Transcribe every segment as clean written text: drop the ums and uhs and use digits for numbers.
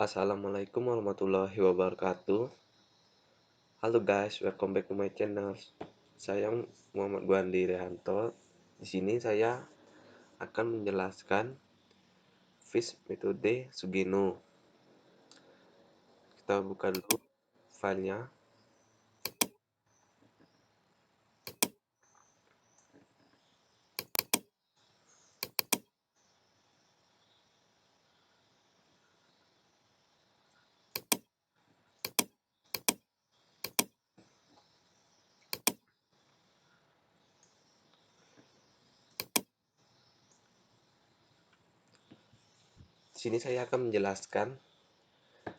Assalamualaikum warahmatullahi wabarakatuh. Halo guys, welcome back to my channel. Saya Muhammad Gwandi Rehanto. Di sini saya akan menjelaskan fish metode Sugeno. Kita buka dulu filenya. Di sini saya akan menjelaskan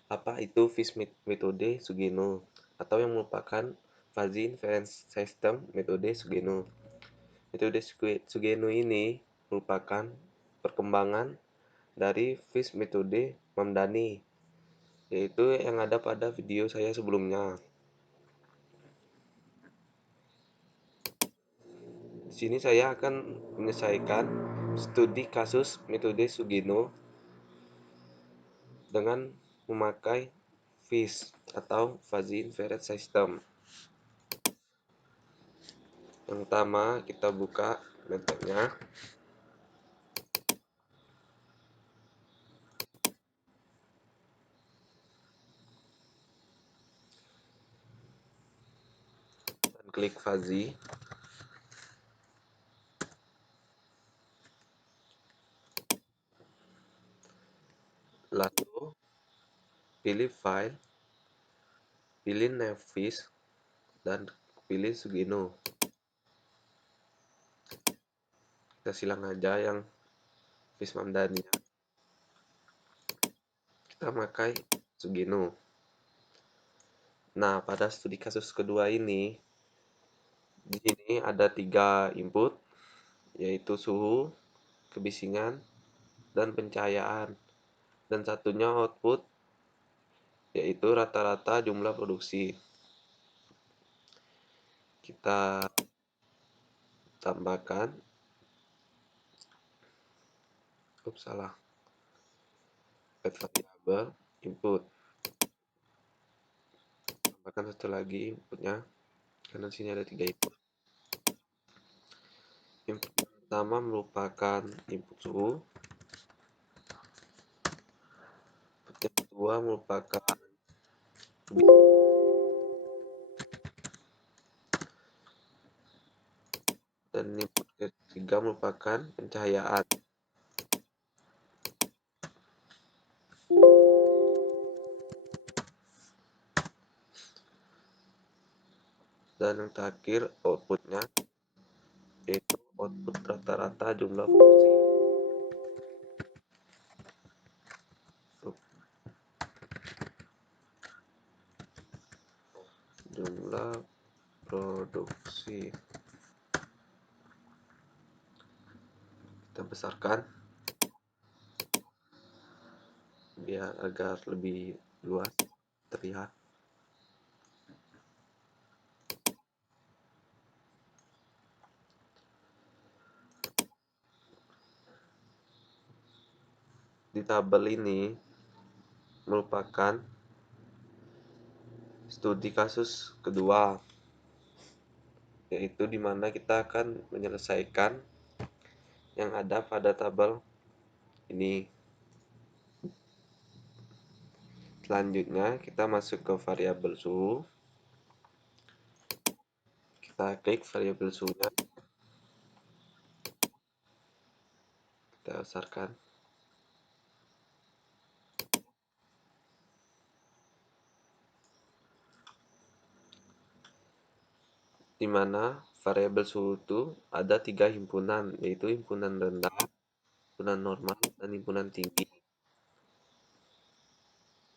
apa itu fish metode Sugeno atau yang merupakan fuzzy inference system metode Sugeno. Metode Sugeno ini merupakan perkembangan dari fish metode Mamdani, yaitu yang ada pada video saya sebelumnya. Di sini saya akan menyelesaikan studi kasus metode Sugeno dengan memakai FIS atau Fuzzy Inference System. Yang pertama, kita buka metodenya. Dan klik Fuzzy. Lalu pilih file, pilih name FIS, dan pilih Sugeno. Kita silang aja yang FIS Mamdani. Kita pakai Sugeno. Nah, pada studi kasus kedua ini, di sini ada 3 input, yaitu suhu, kebisingan, dan pencahayaan. Dan satunya output, yaitu rata-rata jumlah produksi. Kita tambahkan, salah, add variable input. Tambahkan satu lagi inputnya, karena sini ada 3 input. Input pertama merupakan input suhu. Input yang kedua merupakan dan input ketiga merupakan pencahayaan. Dan yang terakhir outputnya, yaitu output rata-rata jumlah produksi. Jumlah produksi. Kita besarkan biar agar lebih luas terlihat. Di tabel ini merupakan studi kasus kedua, yaitu di mana kita akan menyelesaikan yang ada pada tabel ini. Selanjutnya kita masuk ke variabel suhu. Kita klik variabel suhunya. Kita besarkan. Di mana variabel suhu itu ada 3 himpunan, yaitu himpunan rendah, himpunan normal, dan himpunan tinggi.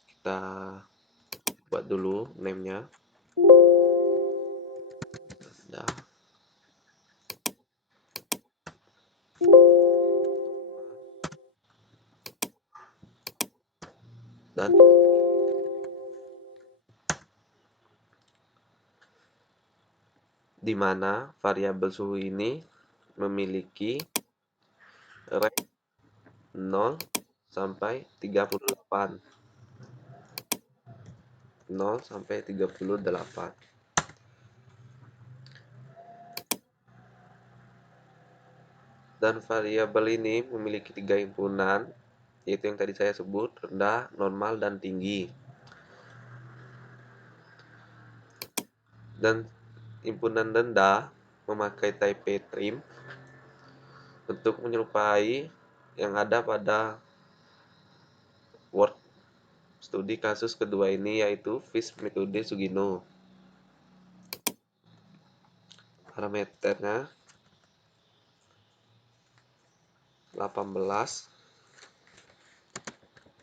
Kita buat dulu name-nya. Nah, dan di mana variabel suhu ini memiliki range 0 sampai 38. 0 sampai 38. Dan variabel ini memiliki 3 himpunan, yaitu yang tadi saya sebut, rendah, normal, dan tinggi. Dan himpunan rendah memakai type trim untuk menyerupai yang ada pada Word studi kasus kedua ini, yaitu FISH metode Sugino. Parameternya 18,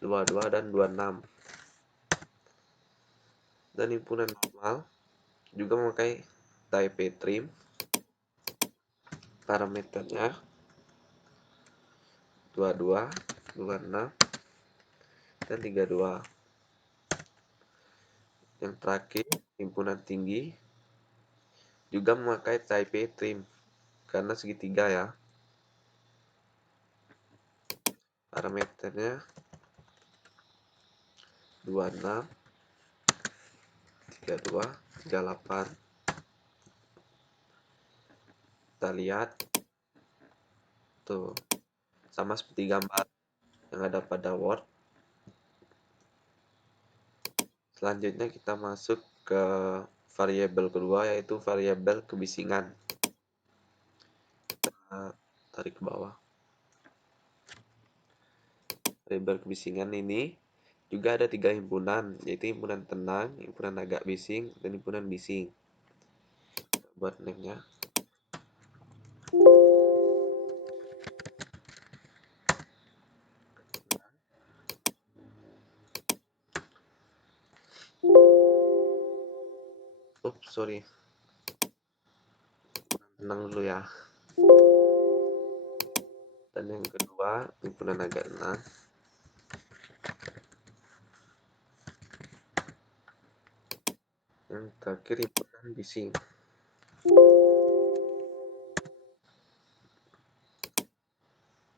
22, dan 26. Dan himpunan normal juga memakai type trim. Parameternya 22, 26, dan 32. Yang terakhir, himpunan tinggi juga memakai type trim karena segitiga ya. Parameternya 26, 32, 38. Kita lihat tuh, sama seperti gambar yang ada pada Word. Selanjutnya kita masuk ke variabel kedua, yaitu variabel kebisingan. Kita tarik ke bawah. Variabel kebisingan ini juga ada 3 himpunan, yaitu himpunan tenang, himpunan agak bising, dan himpunan bising. Buat name-nya. Sorry. Tenang dulu ya. Dan yang kedua, himpunan agak tenang. Yang terakhir, himpunan bising.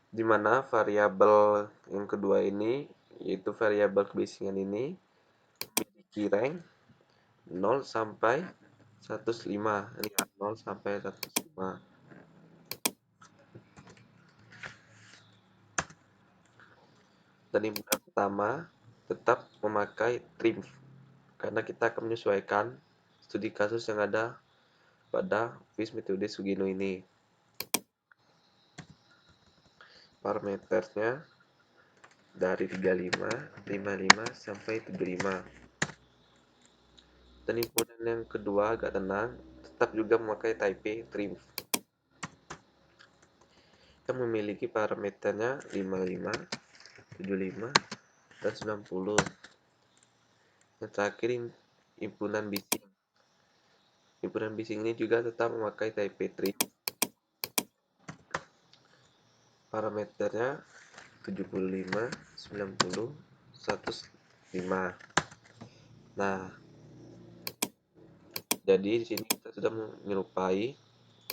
Di mana variabel yang kedua ini, yaitu variabel kebisingan ini, memiliki rank 0 sampai 105. Ini 0 sampai 105. Dan himpunan pertama tetap memakai trim karena kita akan menyesuaikan studi kasus yang ada pada FISH metode Sugino ini. Parameternya dari 35, 55, sampai 75. Dan himpunan yang kedua agak tenang, tetap juga memakai type trim. Yang memiliki parameternya 55, 75, dan 90. Yang terakhir, himpunan bising. Himpunan bising ini juga tetap memakai type trim. Parameternya 75, 90, 105. Nah, jadi di sini kita sudah menyerupai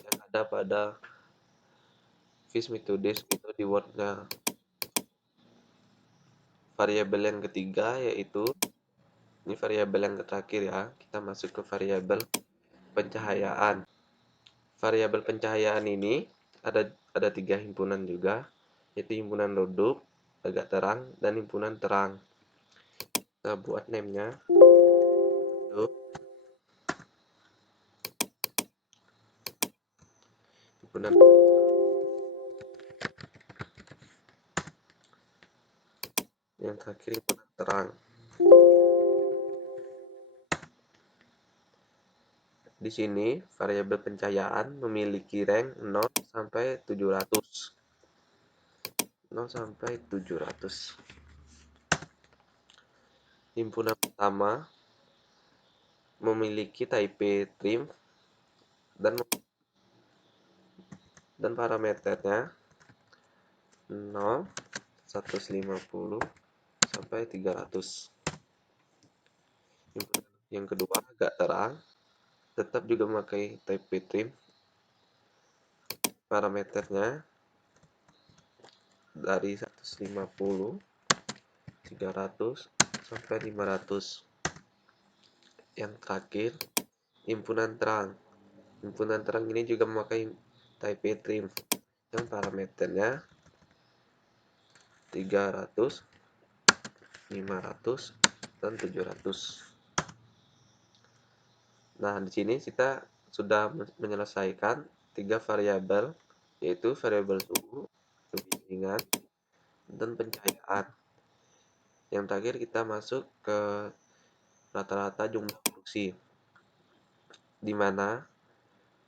yang ada pada FISH metode itu di Word-nya. Variabel yang ketiga yaitu ini variabel yang terakhir ya. Kita masuk ke variabel pencahayaan. Variabel pencahayaan ini ada 3 himpunan juga, yaitu himpunan redup, agak terang, dan himpunan terang. Kita buat name-nya redup, himpunan yang terakhir himpunan terang. Di sini variabel pencahayaan memiliki rank 0 sampai 700. 0 sampai 700. Himpunan pertama memiliki type trim dan parameternya 0, 150, sampai 300. Yang kedua agak terang, tetap juga memakai type trim. Parameternya dari 150, 300, sampai 500. Yang terakhir, himpunan terang. Himpunan terang ini juga memakai Taipei trim yang parameternya 300, 500, dan 700. Nah, di sini kita sudah menyelesaikan 3 variabel, yaitu variabel suhu, kebisingan, dan pencahayaan. Yang terakhir kita masuk ke rata-rata jumlah produksi, di mana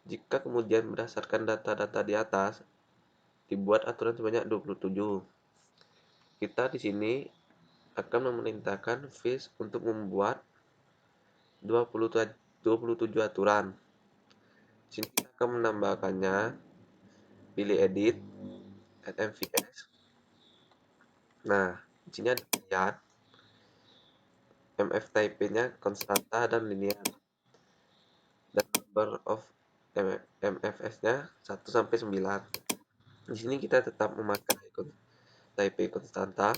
jika kemudian berdasarkan data-data di atas dibuat aturan sebanyak 27. Kita di sini akan memerintahkan Fish untuk membuat 27 aturan. Di sini kita akan menambahkannya, pilih edit, add MVS. Nah, di sini ada pilihan MF type-nya konstanta dan linear, dan number of MFS-nya 1 sampai 9. Di sini kita tetap memakai type konstanta.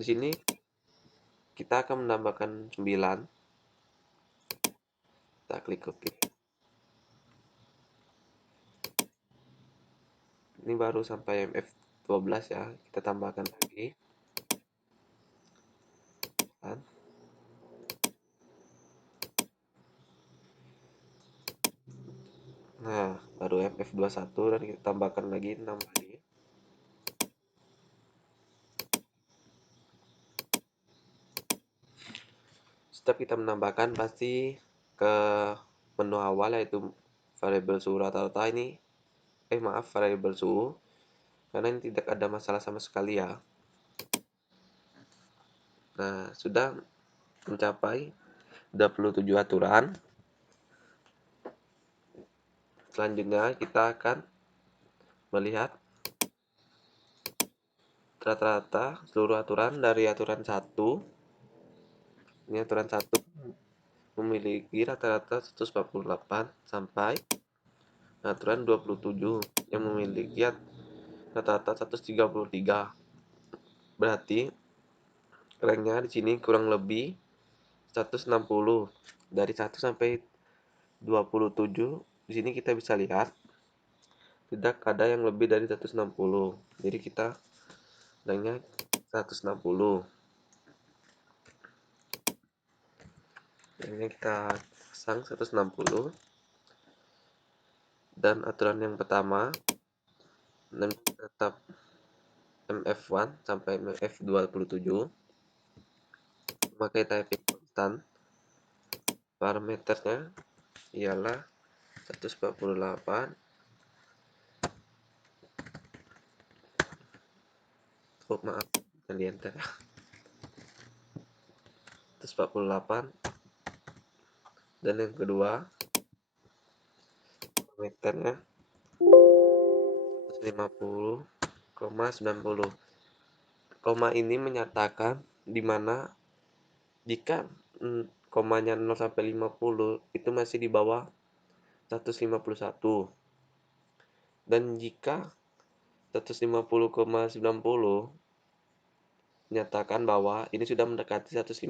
Di sini kita akan menambahkan 9. Kita klik OK. Ini baru sampai MF12 ya. Kita tambahkan lagi. Nah, baru MF21 dan kita tambahkan lagi 6 kali. Setiap kita menambahkan pasti ke menu awal, yaitu variabel suhu rata-rata ini. Maaf, variabel suhu. Karena ini tidak ada masalah sama sekali ya. Nah, sudah mencapai 27 aturan. Selanjutnya kita akan melihat rata-rata seluruh aturan dari aturan 1. Ini aturan 1 memiliki rata-rata 148 sampai aturan 27 yang memiliki rata-rata 133. Berarti ranknya di sini kurang lebih 160. Dari 1 sampai 27 di sini kita bisa lihat tidak ada yang lebih dari 160. Jadi kita ranknya 160. Ranknya kita pasang 160. Dan aturan yang pertama tetap MF1 sampai MF27 memakai type konstan. Parameternya ialah 148. Oh, maaf, di enter. 148. Dan yang kedua parameternya 150,90. Koma ini menyatakan dimana jika komanya 0 sampai 50 itu masih di bawah 151, dan jika 150,90 menyatakan bahwa ini sudah mendekati 151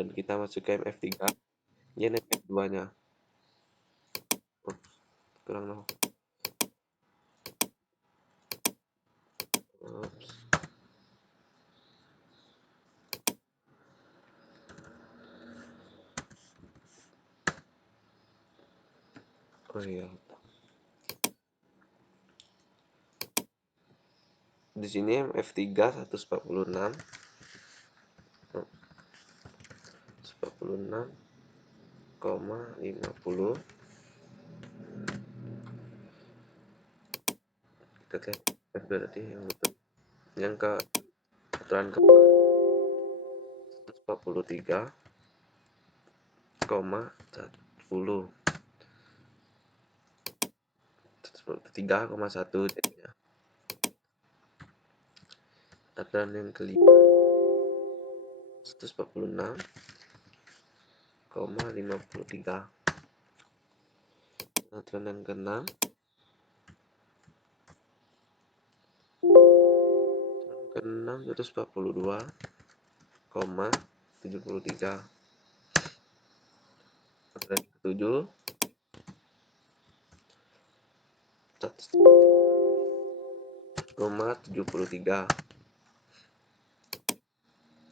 dan kita masuk ke MF3. Ini MF2 nya kurang 0. Oh iya, di sini F3 146,50. Kita lihat berarti yang betul. Yang ke aturan ke 143,10. 3,1 jadinya. Aturan yang kelima 146,53. Aturan yang keenam 142,73. aturan ke-7 135,73.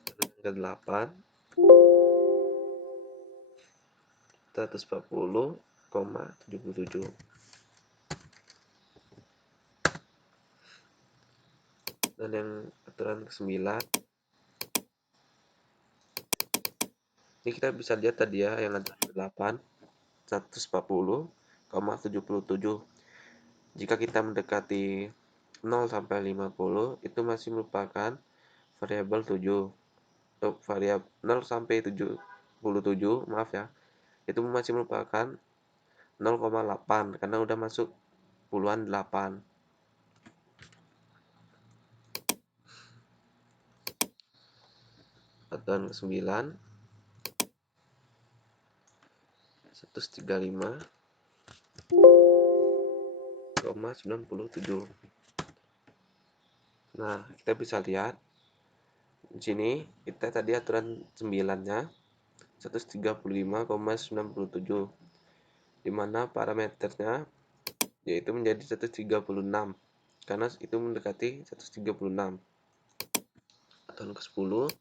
Aturan ke-8 140,77. Dan yang aturan ke-9 ini kita bisa lihat tadi ya, yang aturan ke-8 140,77. Jika kita mendekati 0 sampai 50 itu masih merupakan variabel 7. Variabel 0 sampai 77, maaf ya. Itu masih merupakan 0,8 karena udah masuk puluhan 8. Aturan ke-9 135,97. Nah, kita bisa lihat di sini kita tadi aturan 9-nya 135,97, di mana parameternya yaitu menjadi 136 karena itu mendekati 136. Aturan ke-10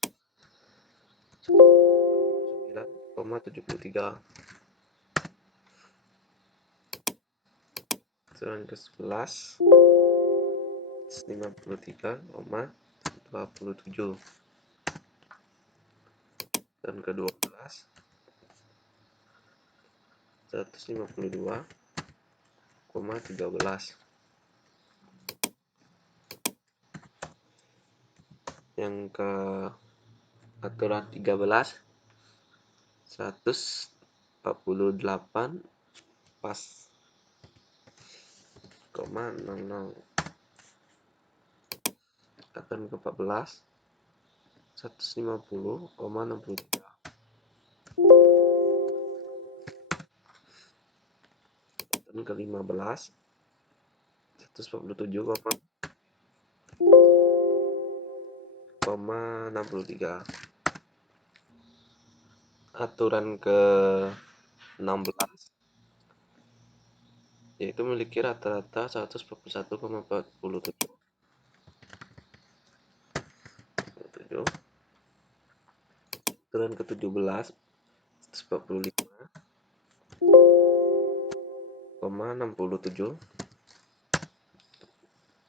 149,73. Aturan ke-11 153,27. Dan ke-12 152,13. Yang ke aturan 13 148 pas, 00. Aturan ke-14 150,63. Aturan ke-15 147,63. Aturan ke-16 yaitu memiliki rata-rata 141,47. Aturan ke-17 145,67.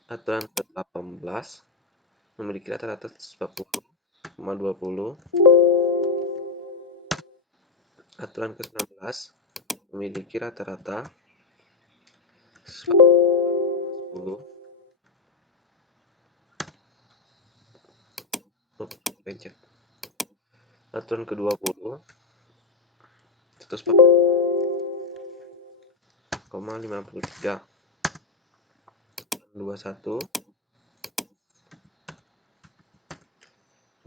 Aturan ke-18 memiliki rata-rata 140,20. Aturan ke-19 memiliki rata-rata 10. Pencet. Aturan ke-20 140,53. 21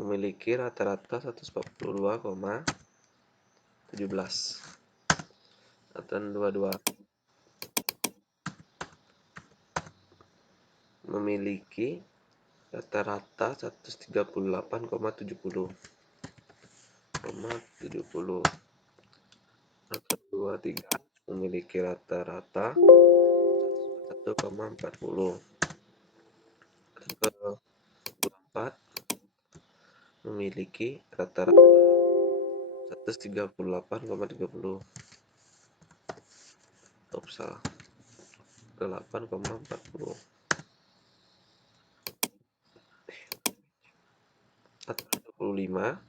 memiliki rata-rata 142,17. Aturan 22 memiliki rata-rata 138,70. Aturan 23 memiliki rata-rata 141,40. Aturan 24 memiliki rata-rata 138,30. Salah. 8,40. Aturan 25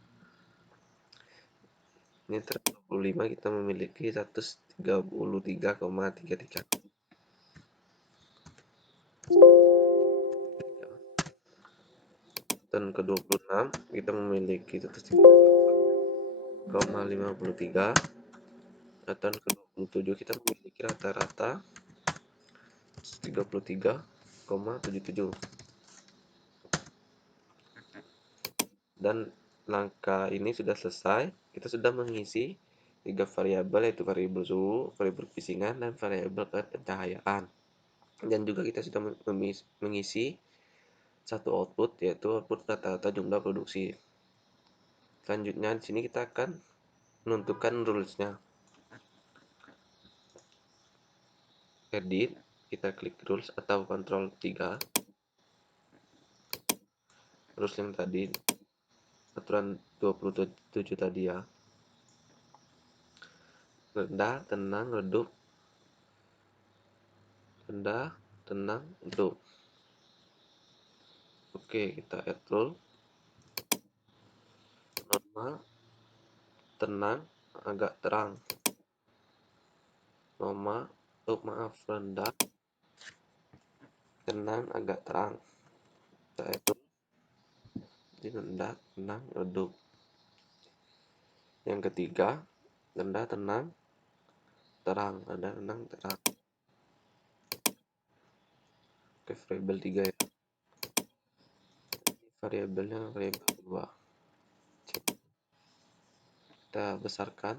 ini 25 kita memiliki 133,33. Dan ke-26 kita memiliki 138,53. Dan ke-27 kita memiliki rata-rata 133,77. Dan langkah ini sudah selesai. Kita sudah mengisi 3 variabel, yaitu variabel suhu, variabel kebisingan, dan variabel pencahayaan. Dan juga kita sudah mengisi satu output, yaitu output rata-rata jumlah produksi. Selanjutnya di sini kita akan menentukan rules-nya. edit, kita klik rules atau Ctrl 3. Rules yang tadi, aturan 27 tadi ya. Rendah, tenang, redup. Rendah, tenang, redup. Oke, kita add rule. Normal, tenang, agak terang. Normal, maaf, rendah, tenang, agak terang. Kita add rule. Jadi rendah, tenang, redup. Yang ketiga, rendah, tenang, terang. Rendah, tenang, terang. Oke, variabel 3 ya. Variabelnya variabel 2. Kita besarkan.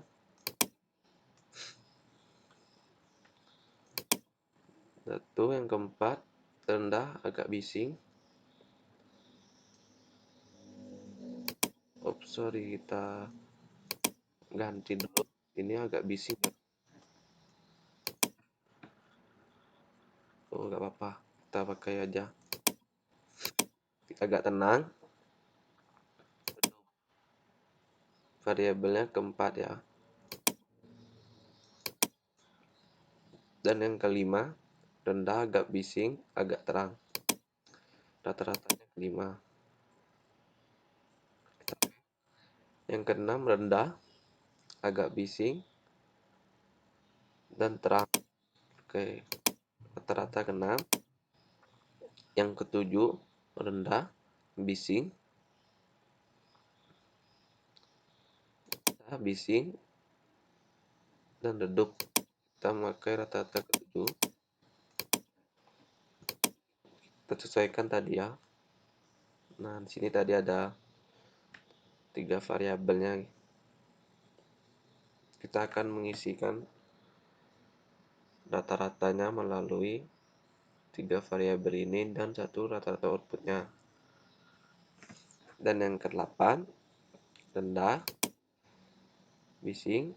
Satu, yang keempat, rendah, agak bising. Sorry, kita ganti dulu. Ini agak bising ya. Nggak apa-apa. Kita pakai aja. Agak tenang. Variabelnya keempat ya. Dan yang kelima, rendah, agak bising, agak terang. Rata-ratanya kelima. Yang keenam, rendah, agak bising, dan terang. Oke, rata-rata keenam. Yang ketujuh, rendah, bising, bising, dan redup. Kita memakai rata-rata ketujuh. Kita sesuaikan tadi ya. Nah, di sini tadi ada 3 variabelnya. Kita akan mengisikan rata-ratanya melalui 3 variabel ini dan 1 rata-rata outputnya. Dan yang ke-8, rendah, bising,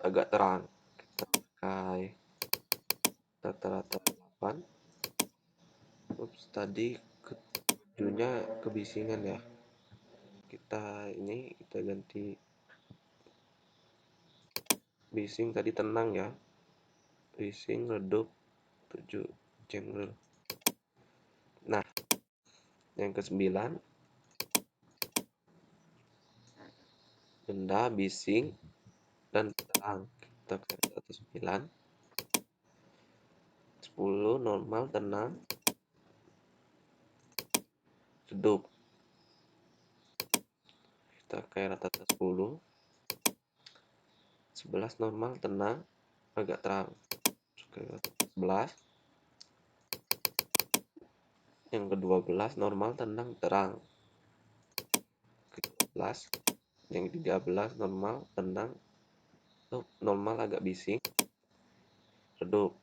agak terang. Kita pakai rata-rata 8. Tadi ketujuhnya kebisingan ya. Kita ganti bising tadi tenang ya. Bising, redup, 7, genre. Nah, yang ke-9, rendah, bising, dan terang. Kita ke 9. 10, normal, tenang, redup. Kita kayak rata-rata 10. 11, normal, tenang, agak terang. 11. Yang ke-12, normal, tenang, terang. Ke-12. Yang ke-13, normal, tenang, normal, agak bising, redup.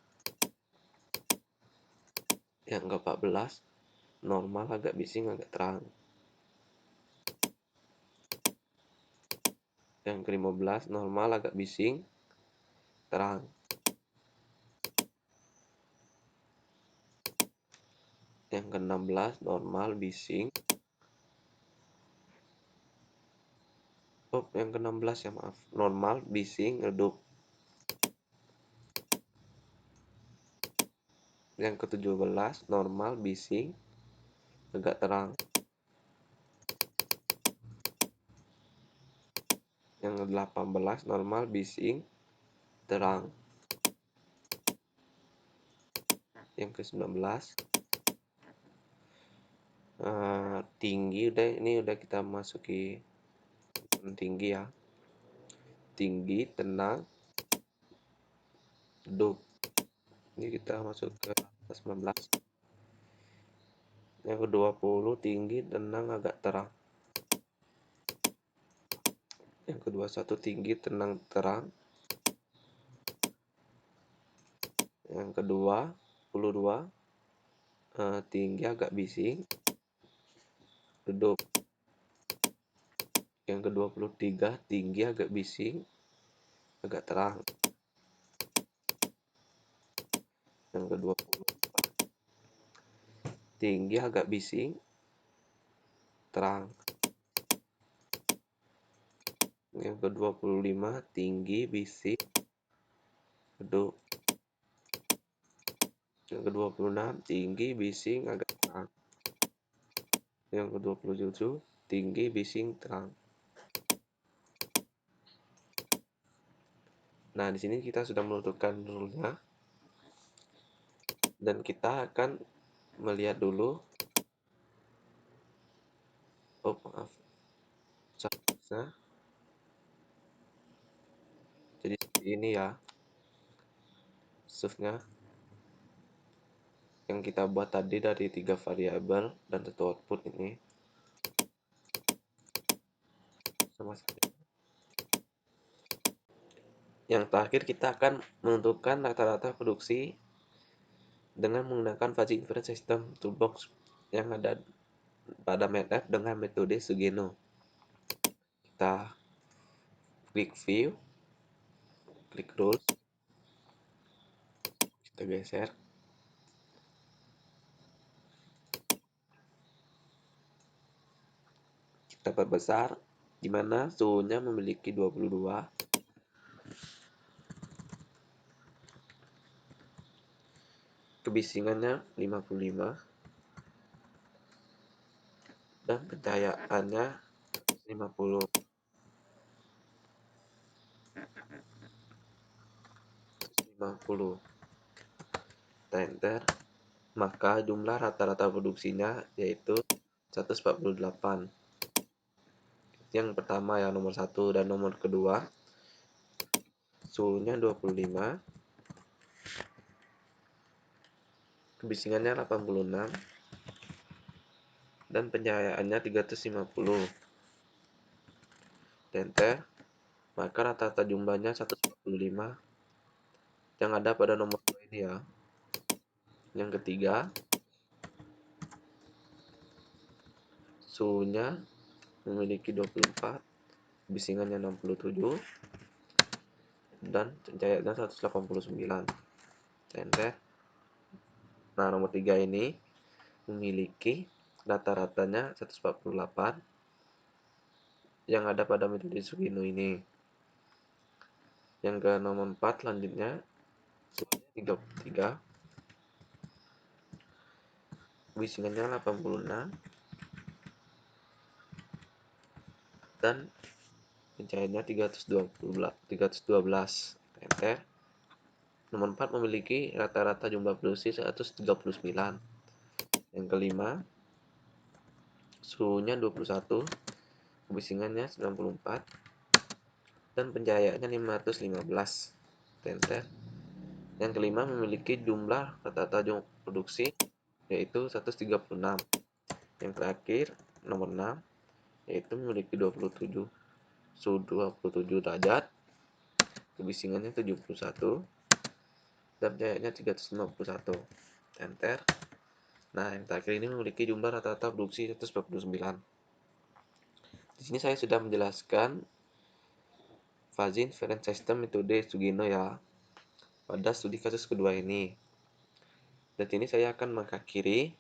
Yang ke-14, normal, agak bising, agak terang. Yang ke-15, normal, agak bising, terang. Yang ke-16, normal, bising. Yang ke-16 ya, maaf. Normal, bising, redup. Yang ke-17, normal, bising, agak terang. Yang ke-18, normal, bising, terang. Yang ke-19, tinggi, ini udah kita masuki tinggi ya. Tinggi, tenang, redup. Ini kita masuk ke 19. Yang ke-20, tinggi, tenang, agak terang. Yang ke-21, tinggi, tenang, terang. Yang ke-22, tinggi, agak bising, redup. Yang ke-23, tinggi, agak bising, agak terang. Yang ke-20, tinggi agak bising, terang. Yang ke-25, tinggi bising, redup. Yang ke-26, tinggi bising agak terang. Yang ke-27, tinggi bising terang. Nah, di sini kita sudah menentukan rule-nya, dan kita akan melihat dulu. Oh, maaf. Nah, jadi seperti ini ya, surf-nya yang kita buat tadi dari 3 variabel dan 1 output ini sama saja. Yang terakhir kita akan menentukan rata-rata produksi dengan menggunakan fuzzy inference system toolbox yang ada pada MATLAB dengan metode Sugeno. Kita klik view, klik rules, kita geser. Kita perbesar, di mana suhunya memiliki 22, kebisingannya 55, dan pencahayaannya 50. Enter, maka jumlah rata-rata produksinya yaitu 148. Yang pertama ya, nomor 1 dan nomor kedua suhunya 25, kebisingannya 86, dan pencahayaannya 350. Enter, maka rata-rata jumlahnya 145 yang ada pada nomor 2 ini ya. Yang ketiga, suhunya memiliki 24, kebisingannya 67, dan pencahayaannya 189. Enter. Nah, nomor 3 ini memiliki rata-ratanya 148 yang ada pada metode Sugeno ini. Yang ke nomor 4 selanjutnya suhunya 33, kebisingannya 86, dan pencahayanya 312. Enter. Nomor 4 memiliki rata-rata jumlah produksi 139. Yang kelima, suhunya 21, kebisingannya 94, dan pencahayaannya 515. Enter. Yang kelima memiliki jumlah rata-rata produksi yaitu 136. Yang terakhir, nomor 6, yaitu memiliki 27, suhu 27 derajat, kebisingannya 71, dan pencahayaannya 351. Enter. Nah, yang terakhir ini memiliki jumlah rata-rata produksi 149. Di sini saya sudah menjelaskan fuzzy inference system metode Sugeno ya pada studi kasus kedua ini. Dan ini saya akan mengakhiri.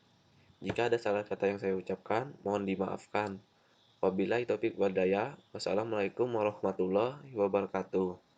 Jika ada salah kata yang saya ucapkan, mohon dimaafkan. Wabillahi taufiq wal hidayah. Wassalamualaikum warahmatullahi wabarakatuh.